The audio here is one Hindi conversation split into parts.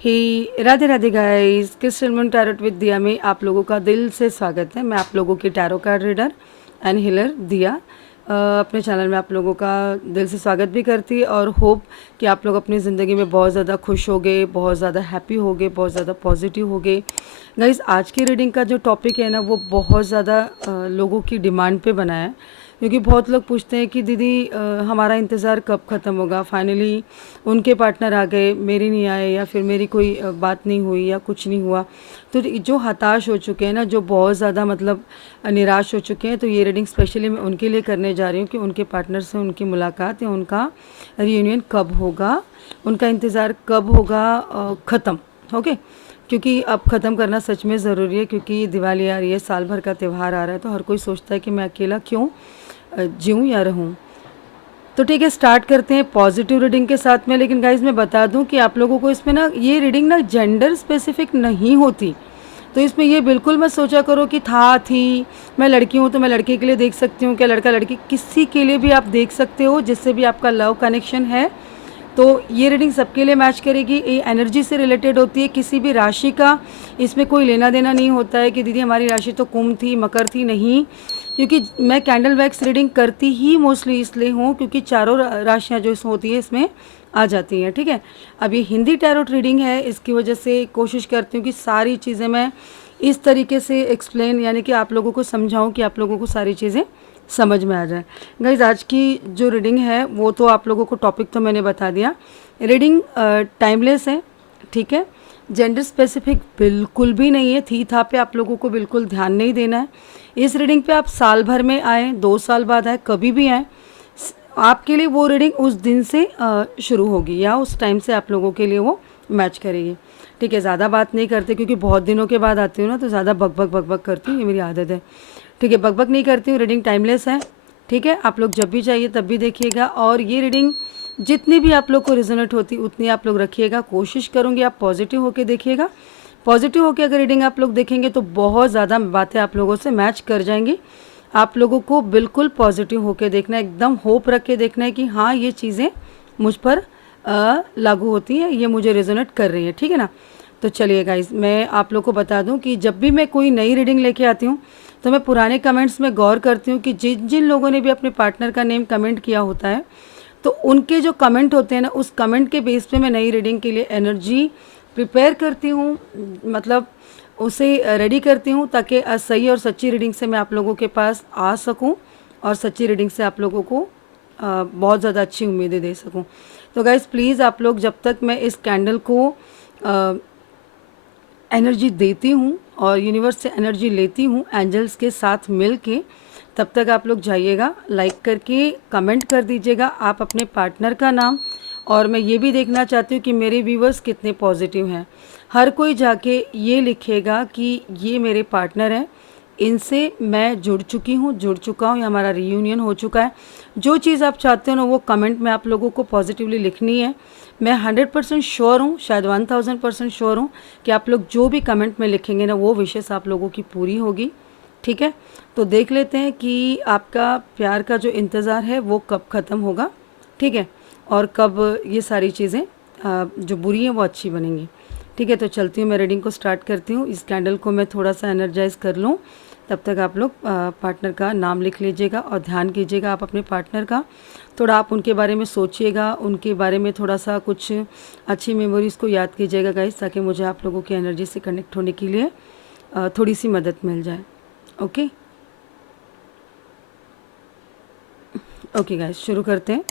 Hey Radhe Radhe guys, crystal moon tarot with Diya में आप लोगों का दिल से स्वागत है। मैं आप लोगों की tarot card reader and healer दिया अपने चैनल में आप लोगों का दिल से स्वागत भी करती है और होप कि आप लोग अपनी ज़िंदगी में बहुत ज़्यादा खुश होगे, बहुत ज़्यादा हैप्पी होगे, बहुत ज़्यादा पॉजिटिव होगे। गाइस, आज की रीडिंग का जो टॉपिक है ना, वो बहुत ज़्यादा लोगों की डिमांड पे बना है, क्योंकि बहुत लोग पूछते हैं कि दीदी हमारा इंतज़ार कब ख़त्म होगा। फाइनली उनके पार्टनर आ गए, मेरी नहीं आए, या फिर मेरी कोई बात नहीं हुई या कुछ नहीं हुआ। तो जो हताश हो चुके हैं ना, जो बहुत ज़्यादा मतलब निराश हो चुके हैं, तो ये रीडिंग स्पेशली मैं उनके लिए करने जा रही हूँ कि उनके पार्टनर से उनकी मुलाकात या उनका रियूनियन कब होगा, उनका इंतज़ार कब होगा ख़त्म। ओके, क्योंकि अब ख़त्म करना सच में ज़रूरी है, क्योंकि दिवाली आ रही है, साल भर का त्यौहार आ रहा है, तो हर कोई सोचता है कि मैं अकेला क्यों जीऊँ या रहूँ। तो ठीक है, स्टार्ट करते हैं पॉजिटिव रीडिंग के साथ में। लेकिन गाइज मैं बता दूं कि आप लोगों को इसमें ना, ये रीडिंग ना जेंडर स्पेसिफिक नहीं होती। तो इसमें ये बिल्कुल मत सोचा करो कि थी मैं लड़की हूँ तो मैं लड़के के लिए देख सकती हूँ, क्या लड़का लड़की, किसी के लिए भी आप देख सकते हो जिससे भी आपका लव कनेक्शन है। तो ये रीडिंग सबके लिए मैच करेगी। ये एनर्जी से रिलेटेड होती है, किसी भी राशि का इसमें कोई लेना देना नहीं होता है कि दीदी हमारी राशि तो कुंभ थी, मकर थी, नहीं। क्योंकि मैं कैंडल वैक्स रीडिंग करती ही मोस्टली इसलिए हूँ क्योंकि चारों राशियाँ जो होती है इसमें आ जाती हैं। ठीक है, अब ये हिंदी टैरोट रीडिंग है, इसकी वजह से कोशिश करती हूँ कि सारी चीज़ें मैं इस तरीके से एक्सप्लेन, यानी कि आप लोगों को समझाऊँ कि आप लोगों को सारी चीज़ें समझ में आ जाए। गाइज, आज की जो रीडिंग है वो तो आप लोगों को टॉपिक तो मैंने बता दिया। रीडिंग टाइमलेस है, ठीक है, जेंडर स्पेसिफिक बिल्कुल भी नहीं है। थी था पे आप लोगों को बिल्कुल ध्यान नहीं देना है। इस रीडिंग पे आप साल भर में आए, 2 साल बाद आए, कभी भी आए, आपके लिए वो रीडिंग उस दिन से शुरू होगी या उस टाइम से आप लोगों के लिए वो मैच करेगी। ठीक है, ज़्यादा बात नहीं करते क्योंकि बहुत दिनों के बाद आती हूँ ना, तो ज़्यादा बक बक करती हूँ, ये मेरी आदत है। ठीक है, बक नहीं करती हूँ, रीडिंग टाइमलेस है। ठीक है, आप लोग जब भी चाहिए तब भी देखिएगा, और ये रीडिंग जितनी भी आप लोग को रिजोनेट होती उतनी आप लोग रखिएगा। कोशिश करूँगी आप पॉजिटिव होकर देखिएगा। पॉजिटिव होकर अगर रीडिंग आप लोग देखेंगे तो बहुत ज़्यादा बातें आप लोगों से मैच कर जाएंगी। आप लोगों को बिल्कुल पॉजिटिव होकर देखना है, एकदम होप रख के देखना है कि हाँ, ये चीज़ें मुझ पर लागू होती हैं, ये मुझे रेजोनेट कर रही है। ठीक है ना। तो चलिए गाइज, मैं आप लोग को बता दूं कि जब भी मैं कोई नई रीडिंग लेके आती हूँ तो मैं पुराने कमेंट्स में गौर करती हूँ कि जिन जिन लोगों ने भी अपने पार्टनर का नेम कमेंट किया होता है, तो उनके जो कमेंट होते हैं ना, उस कमेंट के बेस पे मैं नई रीडिंग के लिए एनर्जी प्रिपेयर करती हूँ, मतलब उसे रेडी करती हूँ, ताकि सही और सच्ची रीडिंग से मैं आप लोगों के पास आ सकूँ और सच्ची रीडिंग से आप लोगों को बहुत ज़्यादा अच्छी उम्मीदें दे सकूँ। तो गाइज़ प्लीज़ आप लोग, जब तक मैं इस कैंडल को एनर्जी देती हूँ और यूनिवर्स से एनर्जी लेती हूँ एंजल्स के साथ मिल के, तब तक आप लोग जाइएगा, लाइक करके कमेंट कर दीजिएगा आप अपने पार्टनर का नाम। और मैं ये भी देखना चाहती हूँ कि मेरे व्यूवर्स कितने पॉजिटिव हैं। हर कोई जाके ये लिखेगा कि ये मेरे पार्टनर हैं, इनसे मैं जुड़ चुकी हूँ, जुड़ चुका हूँ, या हमारा रियूनियन हो चुका है। जो चीज़ आप चाहते हो ना, वो कमेंट में आप लोगों को पॉजिटिवली लिखनी है। मैं 100% श्योर हूँ, शायद 1000% श्योर हूँ कि आप लोग जो भी कमेंट में लिखेंगे ना, वो विशेष आप लोगों की पूरी होगी। ठीक है, तो देख लेते हैं कि आपका प्यार का जो इंतज़ार है वो कब ख़त्म होगा। ठीक है, और कब ये सारी चीज़ें जो बुरी हैं वो अच्छी बनेंगी। ठीक है, तो चलती हूँ, मैं रीडिंग को स्टार्ट करती हूँ। इस कैंडल को मैं थोड़ा सा एनर्जाइज कर लूँ, तब तक आप लोग पार्टनर का नाम लिख लीजिएगा और ध्यान कीजिएगा आप अपने पार्टनर का। थोड़ा आप उनके बारे में सोचिएगा, उनके बारे में थोड़ा सा कुछ अच्छी मेमोरीज़ को याद कीजिएगा गाइस, ताकि मुझे आप लोगों की एनर्जी से कनेक्ट होने के लिए थोड़ी सी मदद मिल जाए। ओके ओके गाइस, शुरू करते हैं।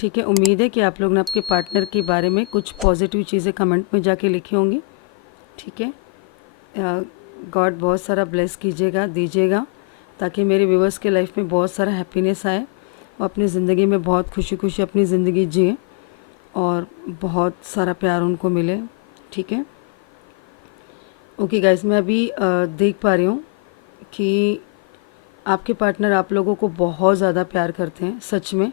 ठीक है, उम्मीद है कि आप लोग ने आपके पार्टनर के बारे में कुछ पॉजिटिव चीज़ें कमेंट में जाके लिखी होंगी। ठीक है, गॉड बहुत सारा ब्लेस कीजिएगा, दीजिएगा, ताकि मेरे व्यूवर्स के लाइफ में बहुत सारा हैप्पीनेस आए, वो अपनी ज़िंदगी में बहुत खुशी खुशी अपनी ज़िंदगी जिए और बहुत सारा प्यार उनको मिले। ठीक है, ओके गाइस, मैं अभी देख पा रही हूँ कि आपके पार्टनर आप लोगों को बहुत ज़्यादा प्यार करते हैं, सच में।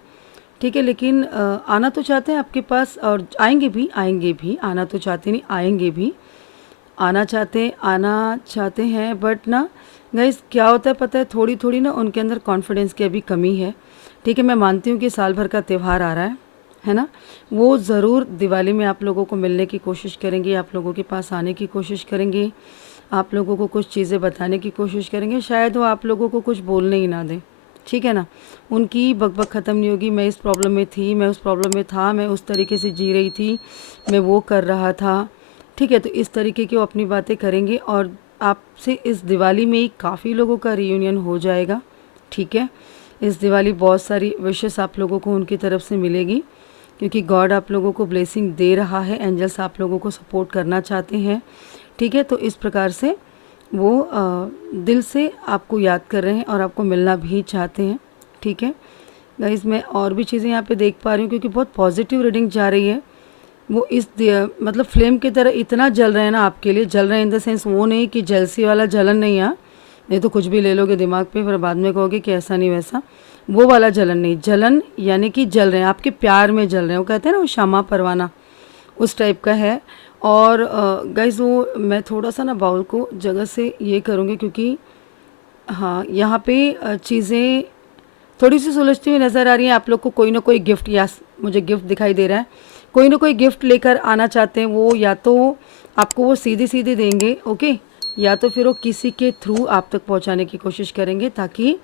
ठीक है, लेकिन आना तो चाहते हैं आपके पास, और आएंगे भी, आना तो चाहते नहीं, आएंगे भी, आना चाहते हैं, बट ना गाइस क्या होता है पता है, थोड़ी थोड़ी ना उनके अंदर कॉन्फिडेंस की अभी कमी है। ठीक है, मैं मानती हूँ कि साल भर का त्यौहार आ रहा है है ना, वो ज़रूर दिवाली में आप लोगों को मिलने की कोशिश करेंगे, आप लोगों के पास आने की कोशिश करेंगे, आप लोगों को कुछ चीज़ें बताने की कोशिश करेंगे। शायद वो आप लोगों को कुछ बोलने ही ना दें, ठीक है ना। उनकी बकबक ख़त्म नहीं होगी, मैं इस प्रॉब्लम में थी, मैं उस प्रॉब्लम में था, मैं उस तरीके से जी रही थी, मैं वो कर रहा था, ठीक है। तो इस तरीके की वो अपनी बातें करेंगे और आपसे इस दिवाली में ही काफ़ी लोगों का रियूनियन हो जाएगा, ठीक है। इस दिवाली बहुत सारी विशेस आप लोगों को उनकी तरफ से मिलेगी, क्योंकि गॉड आप लोगों को ब्लेसिंग दे रहा है, एंजल्स आप लोगों को सपोर्ट करना चाहते हैं, ठीक है। तो इस प्रकार से वो दिल से आपको याद कर रहे हैं और आपको मिलना भी चाहते हैं, ठीक है। गाइस मैं और भी चीज़ें यहाँ पे देख पा रही हूँ, क्योंकि बहुत पॉजिटिव रीडिंग जा रही है। वो इस मतलब फ्लेम की तरह इतना जल रहे हैं ना आपके लिए, जल रहे हैं इन द सेंस वो नहीं कि जेलसी वाला जलन नहीं है, नहीं तो कुछ भी ले लोगे दिमाग पे फिर बाद में कहोगे कि ऐसा नहीं वैसा, वो वाला जलन नहीं, जलन यानी कि जल रहे हैं, आपके प्यार में जल रहे हैं, वो कहते हैं ना वो शामा परवाना, उस टाइप का है। और गाइस वो मैं थोड़ा सा ना बाउल को जगह से ये करूँगी, क्योंकि हाँ यहाँ पे चीज़ें थोड़ी सी सुलझती हुई नज़र आ रही हैं। आप लोग को कोई ना कोई गिफ्ट, या मुझे गिफ्ट दिखाई दे रहा है, कोई ना कोई गिफ्ट लेकर आना चाहते हैं। वो या तो आपको वो सीधे सीधे देंगे, ओके, या तो फिर वो किसी के थ्रू आप तक पहुंचाने की कोशिश करेंगे, ताकि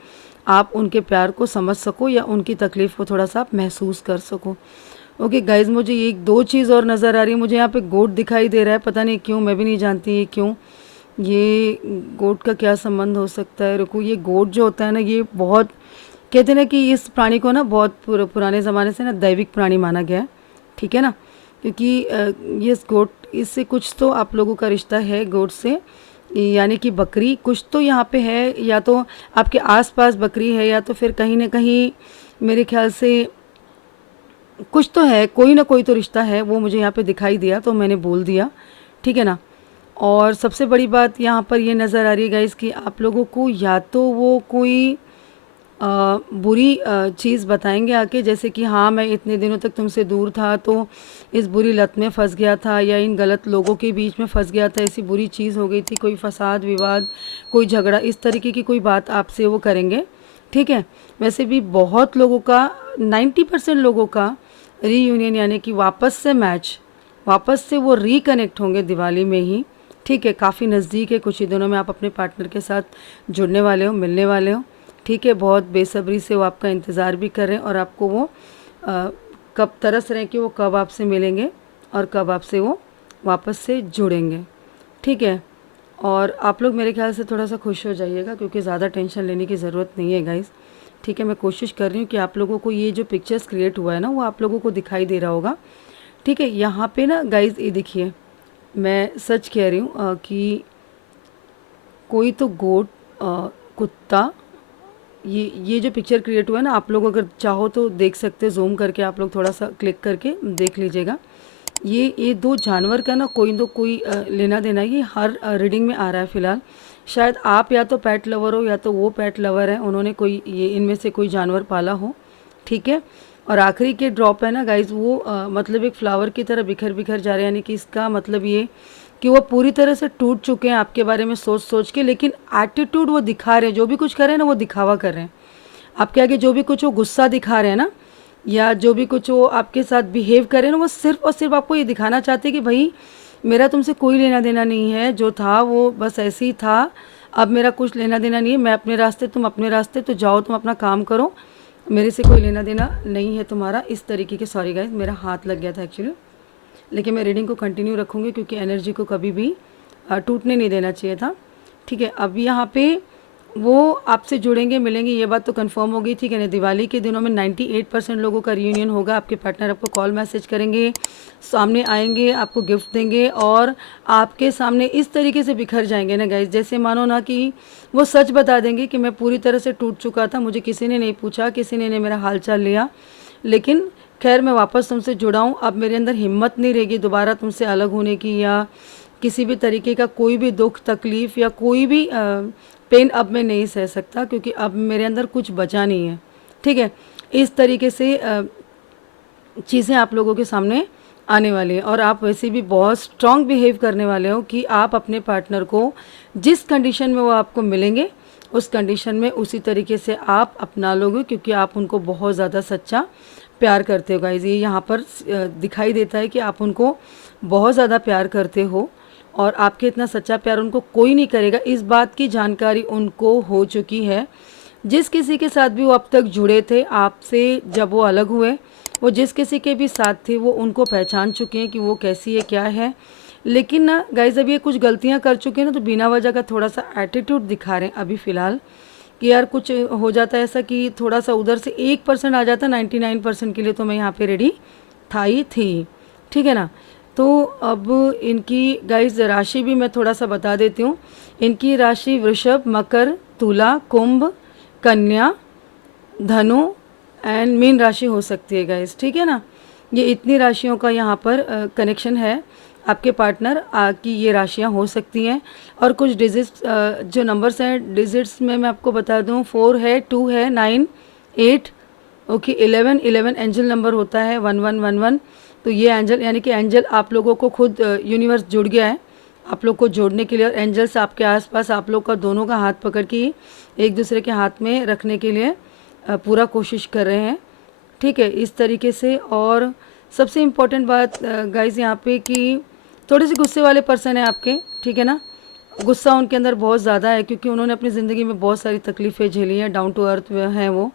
आप उनके प्यार को समझ सको या उनकी तकलीफ़ को थोड़ा सा आप महसूस कर सको। ओके गाइज, मुझे एक दो चीज़ और नज़र आ रही है। मुझे यहाँ पे गोट दिखाई दे रहा है, पता नहीं क्यों, मैं भी नहीं जानती ये क्यों, ये गोट का क्या संबंध हो सकता है। रुको, ये गोट जो होता है ना, ये बहुत कहते हैं ना कि इस प्राणी को ना बहुत पुराने ज़माने से ना दैविक प्राणी माना गया है, ठीक है ना, क्योंकि ये गोट, इससे कुछ तो आप लोगों का रिश्ता है गोट से, यानी कि बकरी कुछ तो यहाँ पे है, या तो आपके आसपास बकरी है, या तो फिर कहीं ना कहीं मेरे ख्याल से कुछ तो है, कोई ना कोई तो रिश्ता है, वो मुझे यहाँ पे दिखाई दिया तो मैंने बोल दिया, ठीक है ना। और सबसे बड़ी बात यहाँ पर ये नज़र आ रही है गाइस कि आप लोगों को या तो वो कोई बुरी चीज़ बताएंगे आके, जैसे कि हाँ मैं इतने दिनों तक तुमसे दूर था तो इस बुरी लत में फंस गया था, या इन गलत लोगों के बीच में फंस गया था, ऐसी बुरी चीज़ हो गई थी, कोई फसाद विवाद, कोई झगड़ा, इस तरीके की कोई बात आपसे वो करेंगे, ठीक है। वैसे भी बहुत लोगों का, 90% लोगों का रीयूनियन यानी कि वापस से मैच, वापस से वो रिकनेक्ट होंगे दिवाली में ही, ठीक है। काफ़ी नज़दीक है, कुछ ही दिनों में आप अपने पार्टनर के साथ जुड़ने वाले हो, मिलने वाले हो, ठीक है। बहुत बेसब्री से वो आपका इंतज़ार भी कर रहे हैं, और आपको वो कब तरस रहे हैं कि वो कब आपसे मिलेंगे और कब आपसे वो वापस से जुड़ेंगे, ठीक है। और आप लोग मेरे ख्याल से थोड़ा सा खुश हो जाइएगा, क्योंकि ज़्यादा टेंशन लेने की ज़रूरत नहीं है गाइज़, ठीक है। मैं कोशिश कर रही हूँ कि आप लोगों को ये जो पिक्चर्स क्रिएट हुआ है ना, वो आप लोगों को दिखाई दे रहा होगा, ठीक है। यहाँ पे ना गाइज़ ये देखिए, मैं सच कह रही हूँ कि कोई तो गोट, कुत्ता, ये जो पिक्चर क्रिएट हुआ है ना, आप लोग अगर चाहो तो देख सकते हैं, जूम करके आप लोग थोड़ा सा क्लिक करके देख लीजिएगा। ये दो जानवर का ना कोई तो कोई लेना देना, ये हर रीडिंग में आ रहा है फ़िलहाल। शायद आप या तो पेट लवर हो, या तो वो पेट लवर है, उन्होंने कोई ये इनमें से कोई जानवर पाला हो, ठीक है। और आखिरी के ड्रॉप है ना गाइज, वो मतलब एक फ्लावर की तरह बिखर बिखर जा रहे हैं, यानी कि इसका मतलब ये कि वो पूरी तरह से टूट चुके हैं आपके बारे में सोच सोच के, लेकिन एटीट्यूड वो दिखा रहे हैं, जो भी कुछ कर रहे हैं ना वो दिखावा कर रहे हैं आपके आगे, जो भी कुछ वो गुस्सा दिखा रहे हैं ना, या जो भी कुछ वो आपके साथ बिहेव कर रहे हैं ना, वो सिर्फ और सिर्फ आपको ये दिखाना चाहते हैं कि भाई मेरा तुमसे कोई लेना देना नहीं है, जो था वो बस ऐसे ही था, अब मेरा कुछ लेना देना नहीं है, मैं अपने रास्ते तुम अपने रास्ते, तो जाओ तुम अपना काम करो, मेरे से कोई लेना देना नहीं है तुम्हारा, इस तरीके के। सॉरी गाइज, मेरा हाथ लग गया था एक्चुअली, लेकिन मैं रीडिंग को कंटिन्यू रखूँगी, क्योंकि एनर्जी को कभी भी टूटने नहीं देना चाहिए था, ठीक है। अब यहाँ पे वो आपसे जुड़ेंगे, मिलेंगे, ये बात तो कंफर्म हो गई, ठीक है ना। दिवाली के दिनों में 98% लोगों का रियूनियन होगा, आपके पार्टनर आपको कॉल मैसेज करेंगे, सामने आएंगे, आपको गिफ्ट देंगे, और आपके सामने इस तरीके से बिखर जाएंगे ना गाइज, जैसे मानो ना कि वो सच बता देंगे कि मैं पूरी तरह से टूट चुका था, मुझे किसी ने नहीं पूछा, किसी ने नहीं मेरा हाल चाल लिया, लेकिन खैर मैं वापस तुमसे जुड़ा हूँ, अब मेरे अंदर हिम्मत नहीं रहेगी दोबारा तुमसे अलग होने की, या किसी भी तरीके का कोई भी दुख तकलीफ़ या कोई भी पेन अब मैं नहीं सह सकता, क्योंकि अब मेरे अंदर कुछ बचा नहीं है, ठीक है। इस तरीके से चीज़ें आप लोगों के सामने आने वाली है, और आप वैसे भी बहुत स्ट्रांग बिहेव करने वाले हो कि आप अपने पार्टनर को जिस कंडीशन में वो आपको मिलेंगे उस कंडीशन में उसी तरीके से आप अपना लोगे, क्योंकि आप उनको बहुत ज़्यादा सच्चा प्यार करते हो गाइज़। ये यहाँ पर दिखाई देता है कि आप उनको बहुत ज़्यादा प्यार करते हो और आपके इतना सच्चा प्यार उनको कोई नहीं करेगा, इस बात की जानकारी उनको हो चुकी है। जिस किसी के साथ भी वो अब तक जुड़े थे आपसे, जब वो अलग हुए, वो जिस किसी के भी साथ थे वो उनको पहचान चुके हैं कि वो कैसी है, क्या है। लेकिन ना गाइज़, अभी ये कुछ गलतियाँ कर चुके हैं ना, तो बिना वजह का थोड़ा सा एटीट्यूड दिखा रहे हैं अभी फ़िलहाल, कि यार कुछ हो जाता है ऐसा कि थोड़ा सा उधर से 1% आ जाता, 99% के लिए तो मैं यहाँ पे रेडी था ही थी, ठीक है ना। तो अब इनकी गाइज़ राशि भी मैं थोड़ा सा बता देती हूँ। इनकी राशि वृषभ, मकर, तुला, कुंभ, कन्या, धनु एंड मीन राशि हो सकती है गाइस, ठीक है ना। ये इतनी राशियों का यहाँ पर कनेक्शन है आपके पार्टनर की ये राशियाँ हो सकती हैं। और कुछ डिजिट्स जो नंबर्स हैं, डिजिट्स में मैं आपको बता दूँ, 4 है, 2 है, 9, 8, ओके, 11 एंजल नंबर होता है, 1111। तो ये एंजल यानी कि एंजल आप लोगों को खुद यूनिवर्स जुड़ गया है आप लोग को जोड़ने के लिए, और एंजल्स आपके आसपास आप लोग का दोनों का हाथ पकड़ के एक दूसरे के हाथ में रखने के लिए पूरा कोशिश कर रहे हैं, ठीक है, इस तरीके से। और सबसे इम्पोर्टेंट बात गाइस यहाँ पे कि थोड़े से गुस्से वाले पर्सन है आपके, ठीक है ना। गुस्सा उनके अंदर बहुत ज़्यादा है, क्योंकि उन्होंने अपनी ज़िंदगी में बहुत सारी तकलीफ़ें झेली हैं, डाउन टू अर्थ हैं वो,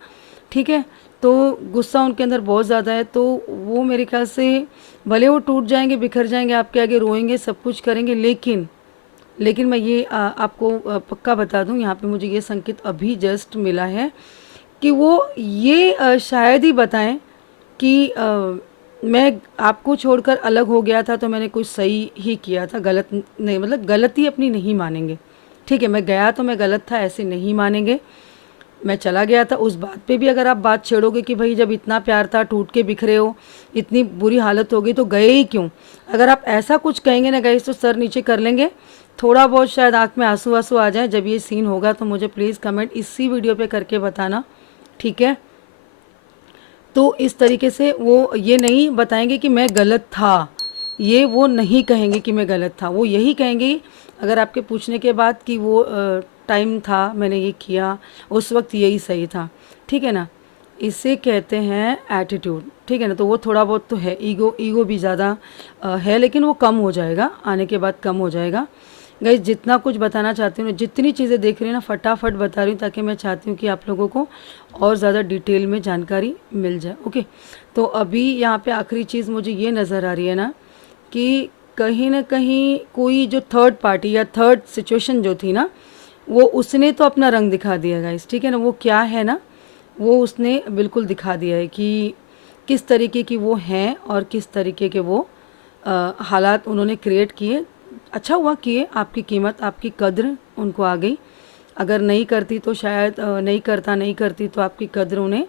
ठीक है। तो गुस्सा उनके अंदर बहुत ज़्यादा है, तो वो मेरे ख्याल से भले वो टूट जाएंगे, बिखर जाएंगे, आपके आगे रोएंगे, सब कुछ करेंगे, लेकिन मैं ये आपको पक्का बता दूं, यहाँ पे मुझे ये संकेत अभी जस्ट मिला है कि वो ये शायद ही बताएं कि मैं आपको छोड़कर अलग हो गया था तो मैंने कुछ सही ही किया था, गलत नहीं, मतलब गलती अपनी नहीं मानेंगे, ठीक है। मैं गया तो मैं गलत था ऐसे नहीं मानेंगे, मैं चला गया था, उस बात पे भी अगर आप बात छेड़ोगे कि भाई जब इतना प्यार था, टूट के बिखरे हो, इतनी बुरी हालत हो गई तो गए ही क्यों, अगर आप ऐसा कुछ कहेंगे ना गाइस, तो सर नीचे कर लेंगे, थोड़ा बहुत शायद आँख में आंसू वासू आ जाए। जब ये सीन होगा तो मुझे प्लीज़ कमेंट इसी वीडियो पे करके बताना, ठीक है। तो इस तरीके से वो ये नहीं बताएंगे कि मैं गलत था, ये वो नहीं कहेंगे कि मैं गलत था, वो यही कहेंगे अगर आपके पूछने के बाद कि वो टाइम था, मैंने ये किया, उस वक्त यही सही था, ठीक है ना। इसे कहते हैं एटीट्यूड, ठीक है ना। तो वो थोड़ा बहुत तो है, ईगो भी ज़्यादा है, लेकिन वो कम हो जाएगा, आने के बाद कम हो जाएगा। गाइस जितना कुछ बताना चाहती हूँ, जितनी चीज़ें देख रही हूँ ना, फटाफट बता रही हूँ, ताकि मैं चाहती हूँ कि आप लोगों को और ज़्यादा डिटेल में जानकारी मिल जाए, ओके। तो अभी यहाँ पे आखिरी चीज़ मुझे ये नज़र आ रही है ना कि कहीं ना कहीं कोई जो थर्ड पार्टी या थर्ड सिचुएशन जो थी ना, वो उसने तो अपना रंग दिखा दिया गाइस, ठीक है ना। वो क्या है ना, वो उसने बिल्कुल दिखा दिया है कि किस तरीके की वो हैं और किस तरीके के वो हालात उन्होंने क्रिएट किए। अच्छा हुआ किए, आपकी कीमत, आपकी कद्र उनको आ गई। अगर नहीं करती तो शायद नहीं करती तो आपकी कद्र उन्हें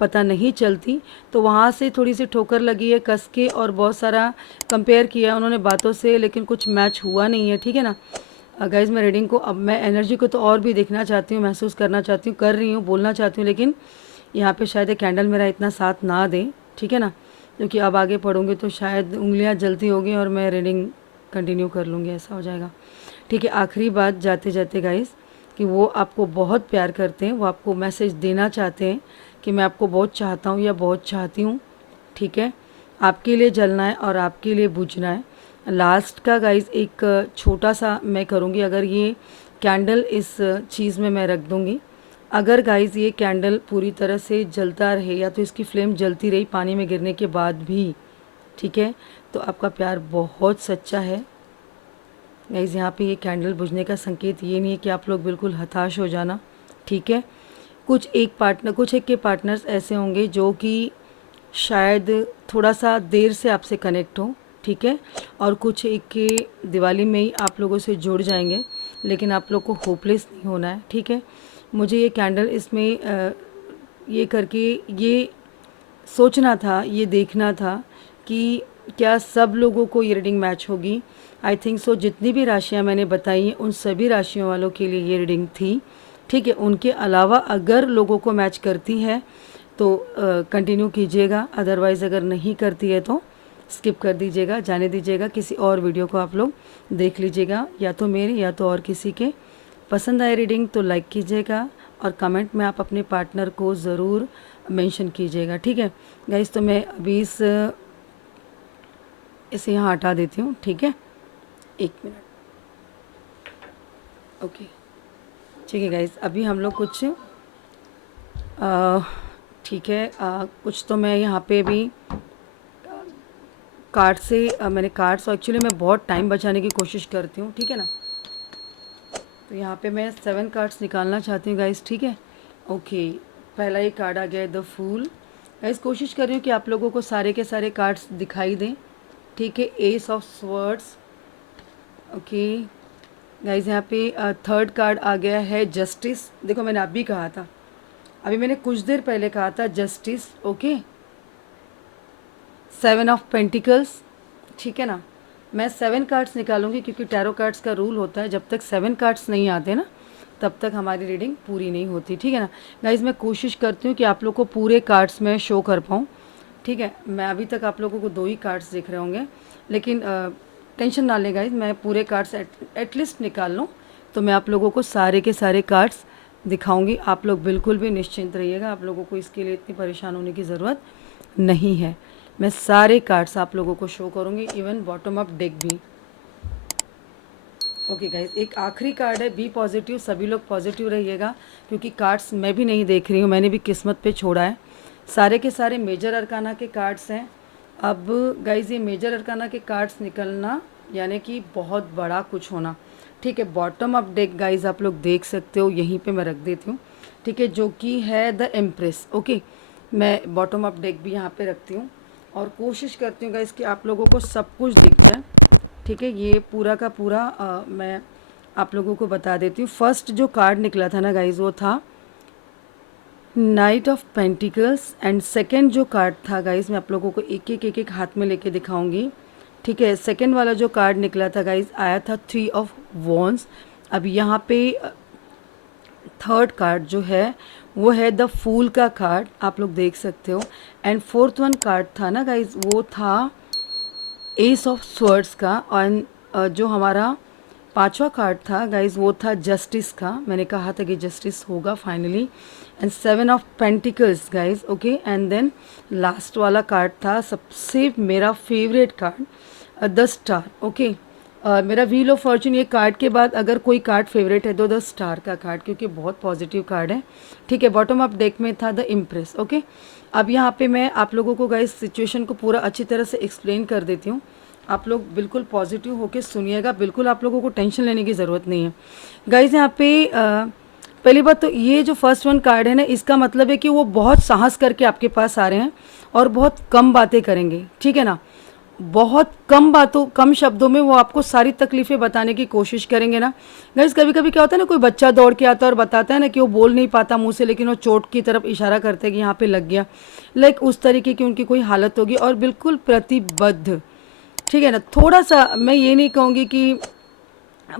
पता नहीं चलती। तो वहाँ से थोड़ी सी ठोकर लगी है कस के, और बहुत सारा कंपेयर किया उन्होंने बातों से, लेकिन कुछ मैच हुआ नहीं है, ठीक है ना। गाइज़ मैं रीडिंग को, अब मैं एनर्जी को तो और भी देखना चाहती हूँ, महसूस करना चाहती हूँ, कर रही हूँ, बोलना चाहती हूँ, लेकिन यहाँ पे शायद ये कैंडल मेरा इतना साथ ना दे, ठीक है ना। क्योंकि अब आगे पढ़ूंगी तो शायद उंगलियाँ जलती होगी और मैं रीडिंग कंटिन्यू कर लूँगी, ऐसा हो जाएगा, ठीक है। आखिरी बात जाते जाते गाइज़, कि वो आपको बहुत प्यार करते हैं, वो आपको मैसेज देना चाहते हैं कि मैं आपको बहुत चाहता हूँ या बहुत चाहती हूँ, ठीक है। आपके लिए जलना है और आपके लिए बुझना है। लास्ट का गाइज़ एक छोटा सा मैं करूँगी, अगर ये कैंडल इस चीज़ में मैं रख दूँगी, अगर गाइज़ ये कैंडल पूरी तरह से जलता रहे या तो इसकी फ्लेम जलती रही पानी में गिरने के बाद भी, ठीक है, तो आपका प्यार बहुत सच्चा है। गाइज़ यहाँ पे ये कैंडल बुझने का संकेत ये नहीं है कि आप लोग बिल्कुल हताश हो जाना, ठीक है। कुछ एक के पार्टनर्स ऐसे होंगे जो कि शायद थोड़ा सा देर से आपसे कनेक्ट हो, ठीक है, और कुछ एक के दिवाली में ही आप लोगों से जुड़ जाएंगे, लेकिन आप लोग को होपलेस नहीं होना है, ठीक है। मुझे ये कैंडल इसमें ये करके ये सोचना था, ये देखना था कि क्या सब लोगों को ये रीडिंग मैच होगी। आई थिंक सो, जितनी भी राशियाँ मैंने बताई हैं उन सभी राशियों वालों के लिए ये रीडिंग थी, ठीक है। उनके अलावा अगर लोगों को मैच करती है तो कंटिन्यू कीजिएगा, अदरवाइज़ अगर नहीं करती है तो स्किप कर दीजिएगा, जाने दीजिएगा, किसी और वीडियो को आप लोग देख लीजिएगा, या तो मेरे या तो और किसी के, पसंद आए रीडिंग तो लाइक कीजिएगा और कमेंट में आप अपने पार्टनर को ज़रूर मेंशन कीजिएगा, ठीक है गाइस। तो मैं अभी इसे यहाँ हटा देती हूँ, ठीक है, 1 मिनट। ओके, ठीक है गाइस, अभी हम लोग कुछ ठीक है, कुछ तो मैं यहाँ पे भी कार्ड से मैंने कार्ड्स, एक्चुअली मैं बहुत टाइम बचाने की कोशिश करती हूँ, ठीक है ना। तो यहाँ पे मैं 7 कार्ड्स निकालना चाहती हूँ गाइस, ठीक है। ओके, पहला ही कार्ड आ गया है द फूल। गाइस कोशिश कर रही हूँ कि आप लोगों को सारे के सारे कार्ड्स दिखाई दें, ठीक है। S of swords. Okay guys, यहाँ पे थर्ड कार्ड आ गया है जस्टिस। देखो मैंने अभी कहा था, अभी मैंने कुछ देर पहले कहा था जस्टिस, ओके। 7 ऑफ पेंटिकल्स, ठीक है ना। मैं 7 कार्ड्स निकालूंगी क्योंकि टैरो कार्ड्स का रूल होता है जब तक 7 कार्ड्स नहीं आते ना तब तक हमारी रीडिंग पूरी नहीं होती, ठीक है ना। गाइस मैं कोशिश करती हूँ कि आप लोग को पूरे कार्ड्स में शो कर पाऊँ, ठीक है। मैं अभी तक आप लोगों को 2 ही कार्ड्स दिख रहे होंगे, लेकिन टेंशन ना लें गाइस, मैं पूरे कार्ड्स एटलीस्ट निकाल लूँ तो मैं आप लोगों को सारे के सारे कार्ड्स दिखाऊंगी। आप लोग बिल्कुल भी निश्चिंत रहिएगा, आप लोगों को इसके लिए इतनी परेशान होने की ज़रूरत नहीं है। मैं सारे कार्ड्स आप लोगों को शो करूँगी, इवन बॉटम अप डेक भी। ओके गाइज, एक आखिरी कार्ड है, बी पॉजिटिव। सभी लोग पॉजिटिव रहिएगा क्योंकि कार्ड्स मैं भी नहीं देख रही हूँ, मैंने भी किस्मत पे छोड़ा है। सारे के सारे मेजर अरकाना के कार्ड्स हैं। अब गाइज ये मेजर अरकाना के कार्ड्स निकलना यानी कि बहुत बड़ा कुछ होना, ठीक है। बॉटम अप डेक गाइज आप लोग देख सकते हो, यहीं पे मैं रख देती हूँ, ठीक है, जो कि है द एम्प्रेस। ओके, मैं बॉटम अप डेक भी यहाँ पे रखती हूँ और कोशिश करती हूँ गाइज कि आप लोगों को सब कुछ दिख जाए, ठीक है। ये पूरा का पूरा मैं आप लोगों को बता देती हूँ। फर्स्ट जो कार्ड निकला था ना गाइज वो था night of pentacles, and second जो कार्ड था गाइज मैं आप लोगों को एक एक हाथ में लेके दिखाऊंगी, ठीक है। सेकंड वाला जो कार्ड निकला था गाइज आया था 3 ऑफ वॉन्स। अब यहाँ पे थर्ड कार्ड जो है वो है द फूल का कार्ड, आप लोग देख सकते हो। एंड फोर्थ वन कार्ड था ना गाइज वो था एस ऑफ स्वर्ड्स का। और जो हमारा 5वां कार्ड था गाइज वो था जस्टिस का। मैंने कहा था कि जस्टिस होगा finally. And 7 of pentacles guys, okay. And then last वाला कार्ड था सबसे मेरा favourite card the star, okay. मेरा व्हील ऑफ फॉर्चून, ये कार्ड के बाद अगर कोई कार्ड फेवरेट है तो द स्टार का कार्ड, क्योंकि बहुत पॉजिटिव कार्ड है, ठीक है। बॉटम अप डेक में था द इम्प्रेस, ओके। अब यहाँ पे मैं आप लोगों को गाइस सिचुएशन को पूरा अच्छी तरह से एक्सप्लेन कर देती हूँ। आप लोग बिल्कुल पॉजिटिव होके सुनिएगा, बिल्कुल आप लोगों को टेंशन लेने की ज़रूरत नहीं है गाइस। यहाँ पे पहली बात तो ये जो फर्स्ट वन कार्ड है ना, इसका मतलब है कि वो बहुत साहस करके आपके पास आ रहे हैं और बहुत कम बातें करेंगे, ठीक है ना। बहुत कम बातों, कम शब्दों में वो आपको सारी तकलीफ़ें बताने की कोशिश करेंगे ना गाइस। कभी कभी क्या होता है ना, कोई बच्चा दौड़ के आता है और बताता है ना कि वो बोल नहीं पाता मुंह से, लेकिन वो चोट की तरफ इशारा करते हैं कि यहाँ पे लग गया, लाइक उस तरीके की उनकी कोई हालत होगी और बिल्कुल प्रतिबद्ध, ठीक है ना। थोड़ा सा मैं ये नहीं कहूँगी कि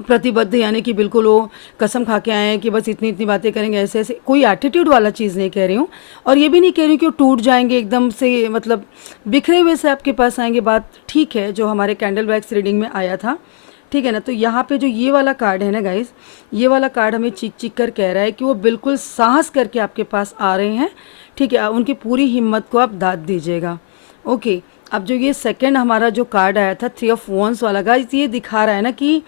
प्रतिबद्ध यानी कि बिल्कुल वो कसम खा के आए हैं कि बस इतनी इतनी बातें करेंगे, ऐसे ऐसे कोई एटीट्यूड वाला चीज़ नहीं कह रही हूँ। और ये भी नहीं कह रही हूँ कि वो टूट जाएंगे एकदम से, मतलब बिखरे हुए से आपके पास आएंगे, बात ठीक है जो हमारे कैंडल वैक्स रीडिंग में आया था, ठीक है ना। तो यहाँ पे जो ये वाला कार्ड है ना गाइस, ये वाला कार्ड हमें चीख चीख कर कह रहा है कि वो बिल्कुल साहस करके आपके पास आ रहे हैं, ठीक है। उनकी पूरी हिम्मत को आप दाद दीजिएगा, ओके। अब जो ये सेकंड हमारा जो कार्ड आया था 3 ऑफ वॉन्स वाला गाइस, ये दिखा रहा है ना कि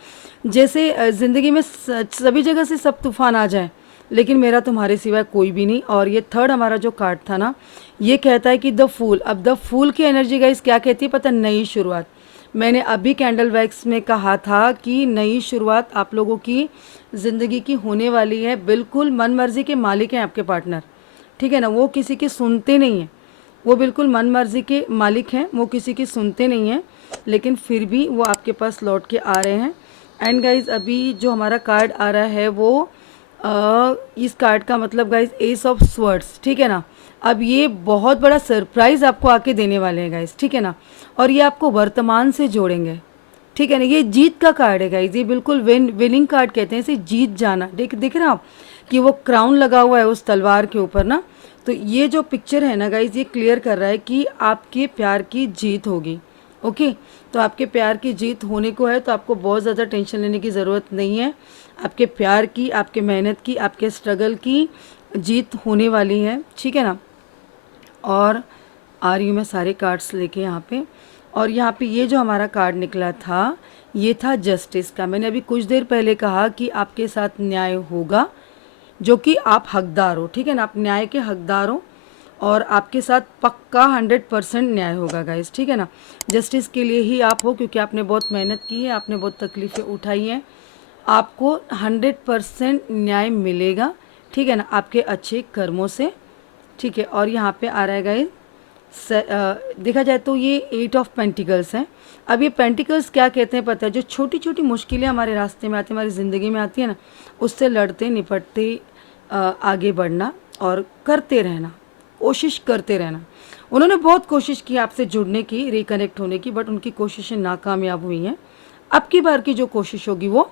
जैसे ज़िंदगी में सभी जगह से सब तूफान आ जाए लेकिन मेरा तुम्हारे सिवाय कोई भी नहीं। और ये थर्ड हमारा जो कार्ड था ना, ये कहता है कि द फूल। अब द फूल की एनर्जी गाइस क्या कहती है पता, नई शुरुआत। मैंने अभी कैंडल वैक्स में कहा था कि नई शुरुआत आप लोगों की ज़िंदगी की होने वाली है। बिल्कुल मन मर्जी के मालिक हैं आपके पार्टनर, ठीक है ना। वो किसी की सुनते नहीं हैं, वो बिल्कुल मन मर्जी के मालिक हैं, वो किसी की सुनते नहीं हैं, लेकिन फिर भी वो आपके पास लौट के आ रहे हैं। एंड गाइज अभी जो हमारा कार्ड आ रहा है वो इस कार्ड का मतलब गाइज एस ऑफ स्वर्ड्स, ठीक है ना। अब ये बहुत बड़ा सरप्राइज़ आपको आके देने वाले हैं गाइज, ठीक है ना। और ये आपको वर्तमान से जोड़ेंगे, ठीक है ना। ये जीत का कार्ड है गाइज, ये बिल्कुल विनिंग कार्ड कहते हैं इसे, जीत जाना। दिख रहा आप कि वो क्राउन लगा हुआ है उस तलवार के ऊपर ना। तो ये जो पिक्चर है ना गाइज, ये क्लियर कर रहा है कि आपके प्यार की जीत होगी, ओके, तो आपके प्यार की जीत होने को है, तो आपको बहुत ज़्यादा टेंशन लेने की ज़रूरत नहीं है। आपके प्यार की, आपके मेहनत की, आपके स्ट्रगल की जीत होने वाली है, ठीक है ना। और आ रही हूँ मैं सारे कार्ड्स लेके यहाँ पे। और यहाँ पे ये जो हमारा कार्ड निकला था, ये था जस्टिस का। मैंने अभी कुछ देर पहले कहा कि आपके साथ न्याय होगा, जो कि आप हकदार हो, ठीक है ना, आप न्याय के हकदार हो और आपके साथ पक्का 100% न्याय होगा गाइस, ठीक है ना। जस्टिस के लिए ही आप हो, क्योंकि आपने बहुत मेहनत की है, आपने बहुत तकलीफ़ें उठाई हैं, आपको 100% न्याय मिलेगा, ठीक है ना, आपके अच्छे कर्मों से, ठीक है। और यहाँ पे आ रहा है गाइस, देखा जाए तो ये 8 ऑफ पेंटिकल्स हैं। अब ये पेंटिकल्स क्या कहते हैं पता है, जो छोटी छोटी मुश्किलें हमारे रास्ते में आती हैं, हमारी ज़िंदगी में आती है ना, उससे लड़ते निपटते आगे बढ़ना और करते रहना, कोशिश करते रहना। उन्होंने बहुत कोशिश की आपसे जुड़ने की, रिकनेक्ट होने की, बट उनकी कोशिशें नाकामयाब हुई हैं। अब की बार की जो कोशिश होगी वो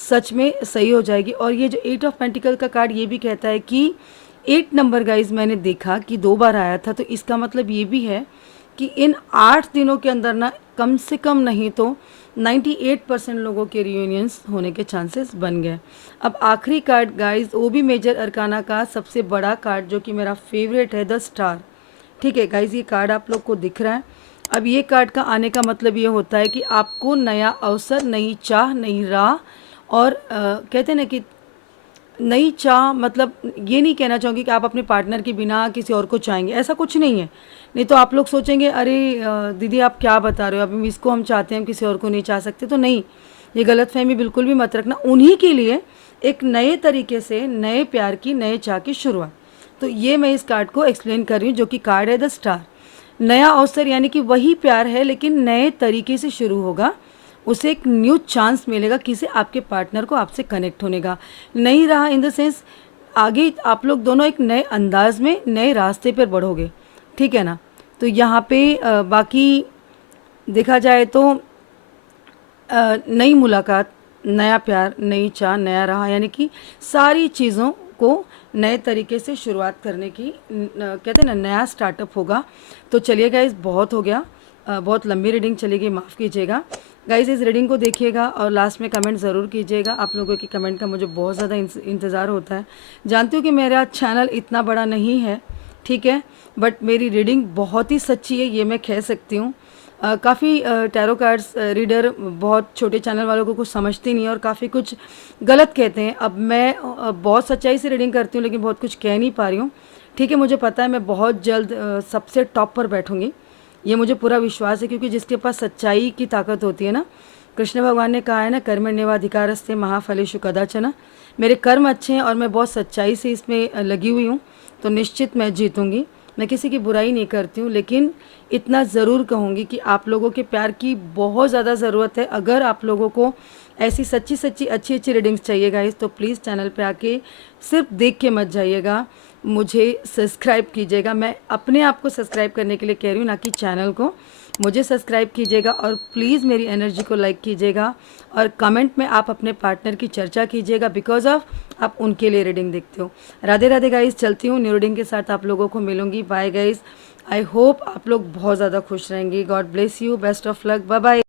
सच में सही हो जाएगी। और ये जो 8 ऑफ पेंटिकल का कार्ड ये भी कहता है कि 8 नंबर गाइज मैंने देखा कि 2 बार आया था, तो इसका मतलब ये भी है कि इन 8 दिनों के अंदर ना कम से कम नहीं तो 98% लोगों के रियूनियंस होने के चांसेस बन गए। अब आखिरी कार्ड गाइज, वो भी मेजर अरकाना का सबसे बड़ा कार्ड, जो कि मेरा फेवरेट है, द स्टार, ठीक है गाइज। ये कार्ड आप लोग को दिख रहा है। अब ये कार्ड का आने का मतलब ये होता है कि आपको नया अवसर, नई चाह, नई राह, और कहते हैं ना कि नई चाह, मतलब ये नहीं कहना चाहूँगी कि आप अपने पार्टनर के बिना किसी और को चाहेंगे, ऐसा कुछ नहीं है। नहीं तो आप लोग सोचेंगे अरे दीदी आप क्या बता रहे हो, अभी इसको हम चाहते हैं, हम किसी और को नहीं चाह सकते, तो नहीं, ये गलतफहमी बिल्कुल भी मत रखना। उन्हीं के लिए एक नए तरीके से, नए प्यार की, नए चाह की शुरुआत। तो ये मैं इस कार्ड को एक्सप्लेन कर रही हूँ, जो कि कार्ड है द स्टार। नया अवसर यानी कि वही प्यार है, लेकिन नए तरीके से शुरू होगा, उसे एक न्यू चांस मिलेगा किसी आपके पार्टनर को आपसे कनेक्ट होने का। नहीं रहा इन द सेंस, आगे आप लोग दोनों एक नए अंदाज में नए रास्ते पर बढ़ोगे, ठीक है ना। तो यहाँ पे बाकी देखा जाए तो नई मुलाकात, नया प्यार, नई चाह, नया राह, यानी कि सारी चीज़ों को नए तरीके से शुरुआत करने की कहते हैं ना, नया स्टार्टअप होगा। तो चलिए गाइज, बहुत हो गया, बहुत लंबी रीडिंग चली गई, माफ़ कीजिएगा गाइज। इस रीडिंग को देखिएगा और लास्ट में कमेंट ज़रूर कीजिएगा। आप लोगों के कमेंट का मुझे बहुत ज़्यादा इंतज़ार होता है। जानती हूँ कि मेरा चैनल इतना बड़ा नहीं है, ठीक है, बट मेरी रीडिंग बहुत ही सच्ची है, ये मैं कह सकती हूँ। काफ़ी टैरो कार्ड्स रीडर बहुत छोटे चैनल वालों को कुछ समझते नहीं है और काफ़ी कुछ गलत कहते हैं। अब मैं बहुत सच्चाई से रीडिंग करती हूँ, लेकिन बहुत कुछ कह नहीं पा रही हूँ, ठीक है। मुझे पता है मैं बहुत जल्द सबसे टॉप पर बैठूँगी, ये मुझे पूरा विश्वास है, क्योंकि जिसके पास सच्चाई की ताकत होती है ना, कृष्ण भगवान ने कहा है ना, कर्मण्येवाधिकारस्ते महाफलेषु कदाचन। मेरे कर्म अच्छे हैं और मैं बहुत सच्चाई से इसमें लगी हुई हूँ, तो निश्चित मैं जीतूँगी। मैं किसी की बुराई नहीं करती हूँ, लेकिन इतना ज़रूर कहूँगी कि आप लोगों के प्यार की बहुत ज़्यादा ज़रूरत है। अगर आप लोगों को ऐसी सच्ची सच्ची अच्छी अच्छी रीडिंग्स चाहिए गाइस, तो प्लीज़ चैनल पे आके सिर्फ देख के मत जाइएगा, मुझे सब्सक्राइब कीजिएगा। मैं अपने आप को सब्सक्राइब करने के लिए कह रही हूँ, ना कि चैनल को। मुझे सब्सक्राइब कीजिएगा और प्लीज़ मेरी एनर्जी को लाइक कीजिएगा, और कमेंट में आप अपने पार्टनर की चर्चा कीजिएगा, बिकॉज ऑफ आप उनके लिए रीडिंग देखते हो। राधे राधे गाइस, चलती हूँ, न्यू रीडिंग के साथ आप लोगों को मिलूंगी। बाय गाइस, आई होप आप लोग बहुत ज़्यादा खुश रहेंगे। God bless you, best of luck, bye bye.